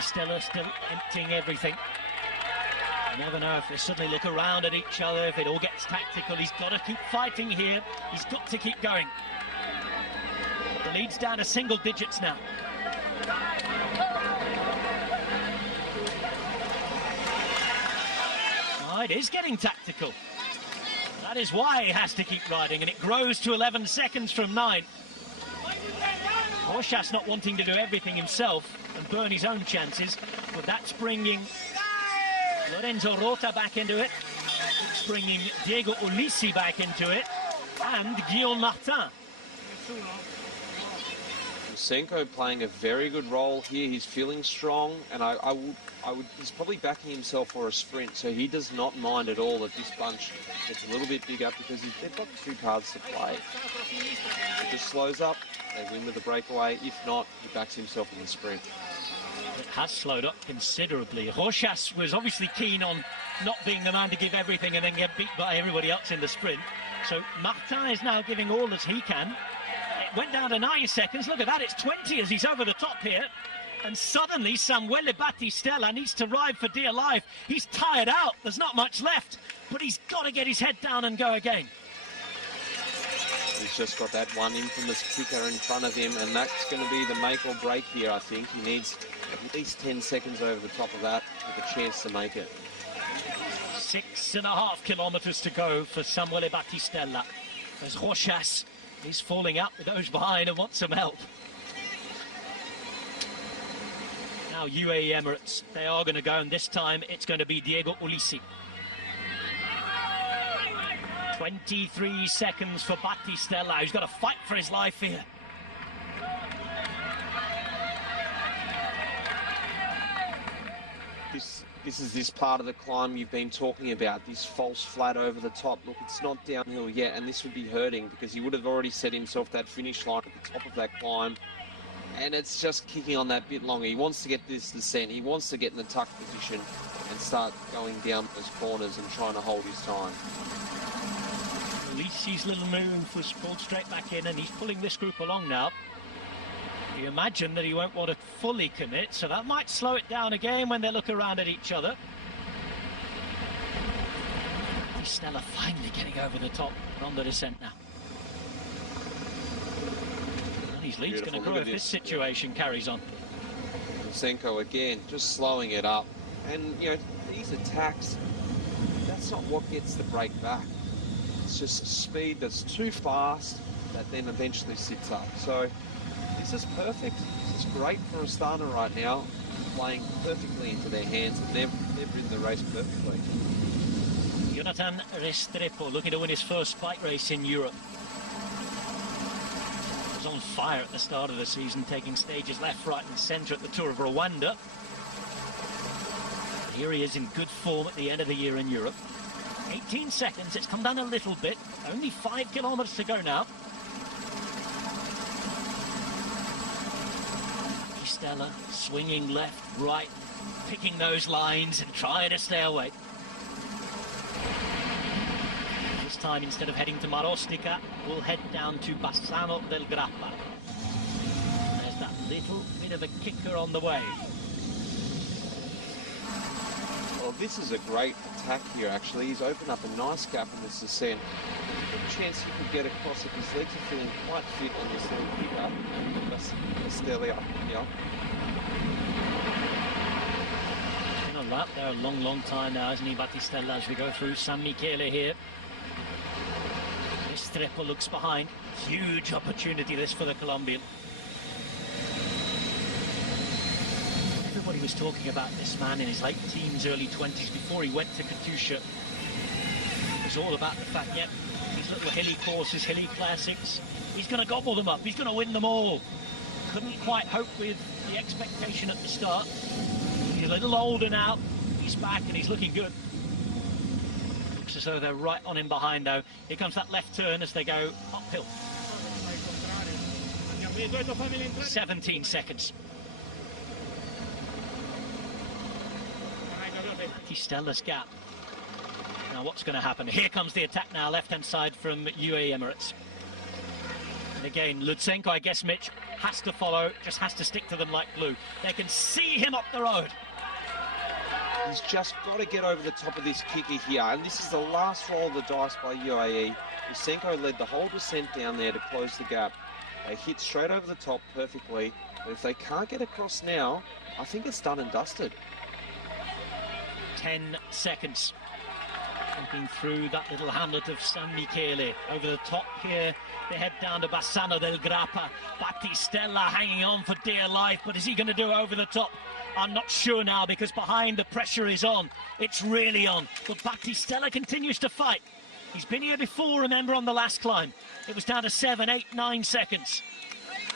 Battistella still emptying everything. You never know if they suddenly look around at each other, if it all gets tactical. He's got to keep fighting here. He's got to keep going. The lead's down to single digits now. Oh, it is getting tactical. That is why he has to keep riding, and it grows to 11 seconds from 9. Hirschi not wanting to do everything himself and burn his own chances, but that's bringing Lorenzo Rota back into it. It's bringing Diego Ulissi back into it, and Guillaume Martin. Senko playing a very good role here. He's feeling strong, and I would. He's probably backing himself for a sprint, so he does not mind at all that this bunch gets a little bit bigger because they've got 2 paths to play. If it just slows up, they win with the breakaway. If not, he backs himself in the sprint. It has slowed up considerably. Hirschi was obviously keen on not being the man to give everything and then get beat by everybody else in the sprint. So Martin is now giving all that he can. It went down to 9 seconds. Look at that, it's 20 as he's over the top here. And suddenly Samuele Battistella needs to ride for dear life. He's tired out, there's not much left, but he's got to get his head down and go again. He's just got that one infamous kicker in front of him, and that's going to be the make or break here, I think. He needs at least 10 seconds over the top of that with a chance to make it. 6.5 kilometers to go for Samuele Battistella. As Hirschi is falling out with those behind and wants some help. Now UAE Emirates, they are going to go, and this time it's going to be Diego Ulissi. 23 seconds for Battistella, who's got to fight for his life here. This is this part of the climb you've been talking about, this false flat over the top. Look, it's not downhill yet, and this would be hurting because he would have already set himself that finish line at the top of that climb. And it's just kicking on that bit longer. He wants to get this descent. He wants to get in the tuck position and start going down those corners and trying to hold his time. Ulissi's little move was pulled straight back in, and he's pulling this group along now. You imagine that he won't want to fully commit, so that might slow it down again when they look around at each other. Battistella finally getting over the top on the descent now. And his lead's going to grow if this situation carries on. Senko again, just slowing it up. And, you know, these attacks, that's not what gets the break back. It's just a speed that's too fast that then eventually sits up. So this is perfect. This is great for Astana right now, playing perfectly into their hands, and they've ridden the race perfectly. Jonathan Restrepo looking to win his first bike race in Europe. He was on fire at the start of the season, taking stages left, right and centre at the Tour of Rwanda. Here he is in good form at the end of the year in Europe. 18 seconds, it's come down a little bit. Only 5 kilometres to go now. Battistella swinging left, right, picking those lines and trying to stay away. This time, instead of heading to Marostica, we'll head down to Bassano del Grappa. There's that little bit of a kicker on the way. Well, this is a great attack here, actually. He's opened up a nice gap in this descent. Good chance he could get across if his legs are feeling quite fit on this little pickup. Battistella, yeah. Been on that there a long time now, hasn't he, Battistella, as we go through San Michele here. Restrepo looks behind. Huge opportunity this for the Colombian. Everybody was talking about this man in his late teens, early 20s, before he went to Katusha. It was all about the fact, yep, these little hilly courses, hilly classics, he's going to gobble them up, he's going to win them all. Couldn't quite hope with the expectation at the start. He's a little older now, he's back and he's looking good. Looks as though they're right on him behind though. Here comes that left turn as they go uphill. 17 seconds. Battistella's gap. Now what's going to happen? Here comes the attack now, left-hand side from UAE Emirates. Again, Lutsenko, I guess, Mitch, has to follow, just has to stick to them like glue. They can see him up the road. He's just got to get over the top of this kicker here, and this is the last roll of the dice by UAE. Lutsenko led the whole descent down there to close the gap. They hit straight over the top perfectly, but if they can't get across now, I think it's done and dusted. 10 seconds. Looking through that little hamlet of San Michele. Over the top here, they head down to Bassano del Grappa. Battistella hanging on for dear life, but is he going to do over the top? I'm not sure now, because behind the pressure is on. It's really on. But Battistella continues to fight. He's been here before, remember, on the last climb. It was down to 7, 8, 9 seconds.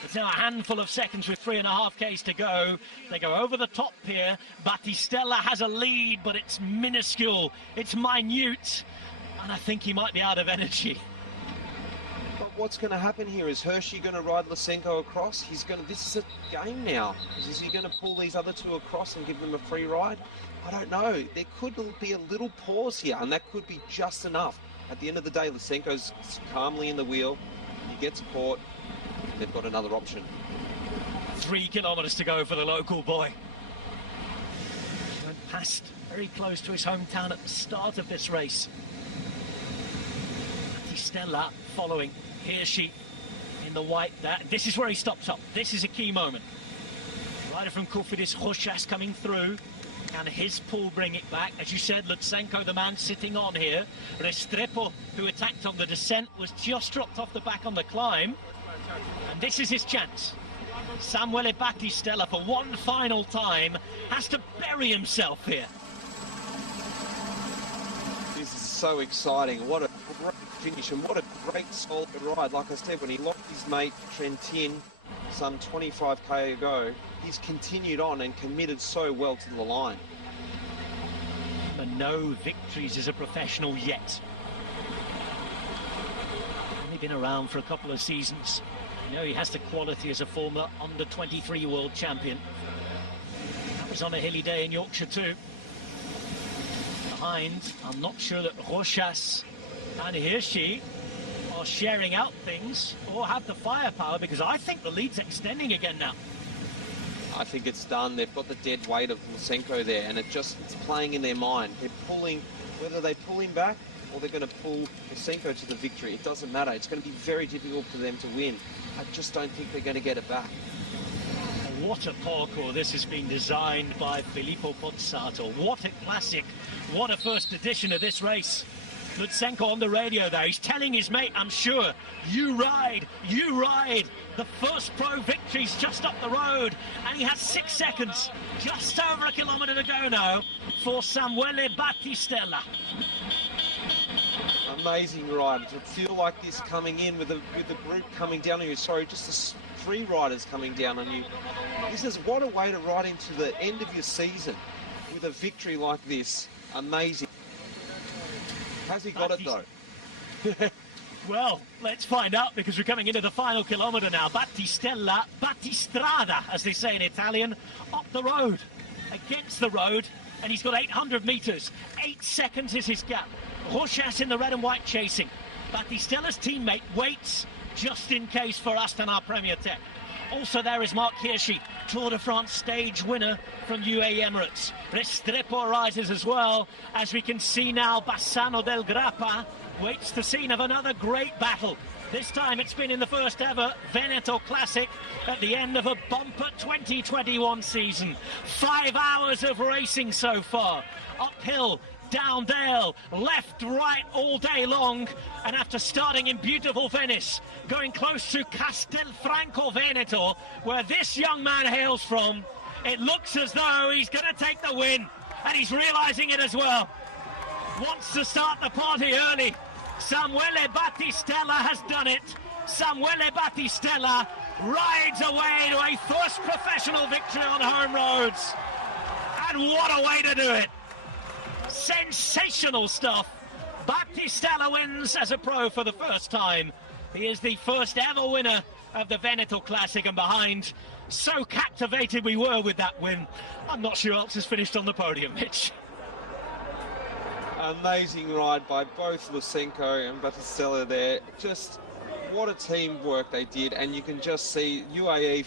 It's now a handful of seconds with 3.5 Ks to go. They go over the top here. Battistella has a lead, but it's minuscule. It's minute. And I think he might be out of energy. But what's going to happen here? Is Hirschi going to ride Lutsenko across? This is a game now. Is he going to pull these other two across and give them a free ride? I don't know. There could be a little pause here, and that could be just enough. At the end of the day, Lutsenko's calmly in the wheel. He gets caught. They've got another option. 3 kilometres to go for the local boy. He went past, very close to his hometown at the start of this race. Battistella following Hirschi in the white there. This is where he stops up. This is a key moment. Rider from Cofidis, Rochas coming through. Can his pull bring it back? As you said, Lutsenko, the man sitting on here. Restrepo, who attacked on the descent, was just dropped off the back on the climb. And this is his chance. Samuele Battistella, for one final time, has to bury himself here. This is so exciting. What a great finish and what a great solid ride. Like I said, when he locked his mate Trentin some 25k ago, he's continued on and committed so well to the line. But no victories as a professional yet. Only been around for a couple of seasons. You know, he has the quality as a former under-23 world champion. That was on a hilly day in Yorkshire too. Behind, I'm not sure that Rochas and Hirschi are sharing out things or have the firepower, because I think the lead's extending again now. I think it's done. They've got the dead weight of Lutsenko there, and it's playing in their mind. They're pulling, whether they pull him back or they're going to pull Lutsenko to the victory. It doesn't matter. It's going to be very difficult for them to win. I just don't think they're going to get it back. What a parkour this has been designed by Filippo Pozzato. What a classic. What a first edition of this race. Lutsenko on the radio there. He's telling his mate, I'm sure, you ride, you ride. The first pro victory's just up the road, and he has 6 seconds, just over a kilometre to go now for Samuele Battistella. Amazing ride. To feel like this coming in with the group coming down on you. Sorry, just the 3 riders coming down on you. This is what a way to ride into the end of your season with a victory like this. Amazing. Has he got it though? Well, let's find out, because we're coming into the final kilometre now. Battistella, Battistrada, as they say in Italian, up the road, against the road, and he's got 800 metres. 8 seconds is his gap. Rochas in the red and white chasing. Battistella's teammate waits just in case for Astana Premier Tech. Also there is Marc Hirschi, Tour de France stage winner from UAE Emirates. Restrepo rises as well. As we can see now, Bassano del Grappa waits the scene of another great battle. This time it's been in the first ever Veneto Classic at the end of a bumper 2021 season. 5 hours of racing so far. Uphill, down dale, left, right, all day long, and after starting in beautiful Venice, going close to Castelfranco Veneto, where this young man hails from, it looks as though he's going to take the win, and he's realising it as well. Wants to start the party early. Samuele Battistella has done it. Samuele Battistella rides away to a first professional victory on home roads. And what a way to do it. Sensational stuff. Battistella wins as a pro for the first time. He is the first ever winner of the Veneto Classic, and behind, so captivated we were with that win. I'm not sure who else has finished on the podium, Mitch. Amazing ride by both Lutsenko and Battistella there. Just what a teamwork they did, and you can just see UAE